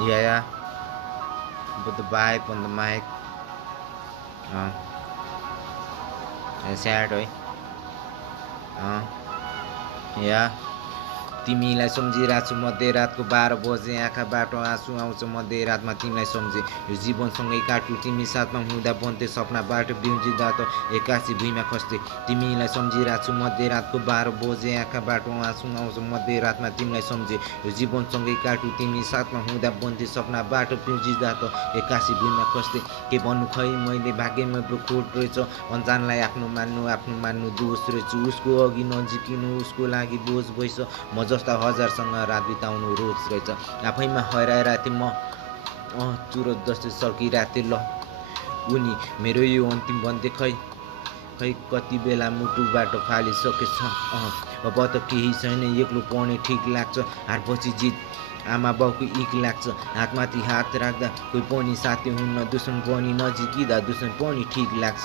Yeah, yeah. Put the vibe on the mic. Uh, sad, right? Yeah. तिमीलाई सम्झिरहेको छु मध्यरातको 12 बजे आँखाबाट आँसु आउँछ मध्यरातमा तिमीलाई सम्झे यो जीवनसँगै काटु तिमी साथमा हुँदा बन्थे सपनाबाट बिउजिँदा त एक्कासी भुइँमा खस्थे तिमीलाई सम्झिरहेको छु मध्यरातको 12 बजे आँखाबाट आँसु आउँछ मध्यरातमा तिमीलाई सम्झे यो जीवनसँगै काटु तिमी साथमा हुँदा बन्थे सपनाबाट बिउजिँदा त एक्कासी भुइँमा खस्थे के भन्नु खै मैले भाग्यमा खोट रहेछ अन्जानलाई आफ्नो मान्नु दोष रहेछ उसको अघि नजिकिनु उसको लागि बोझ भइस म जस्ता हजारसँग रात बिताउनु रोज रहेछ आफैमा हराएर थिएँ म चुरोट जस्तै सल्किरहेको थिएँ ल उनी मेरो यो अन्तिम भन्थे खै कति बेला मुटुबाट फालिसकेछ अब त केही छैन एक्लो पर्ने ठिक लाग्छ हारपछि जित आमा बाउको इक लाग्छ हातमाथि हात राख्दा कोही पनि साथी हुन्न दुश्मन पनि नजिकिँदा दुश्मन पनि ठिक लाग्छ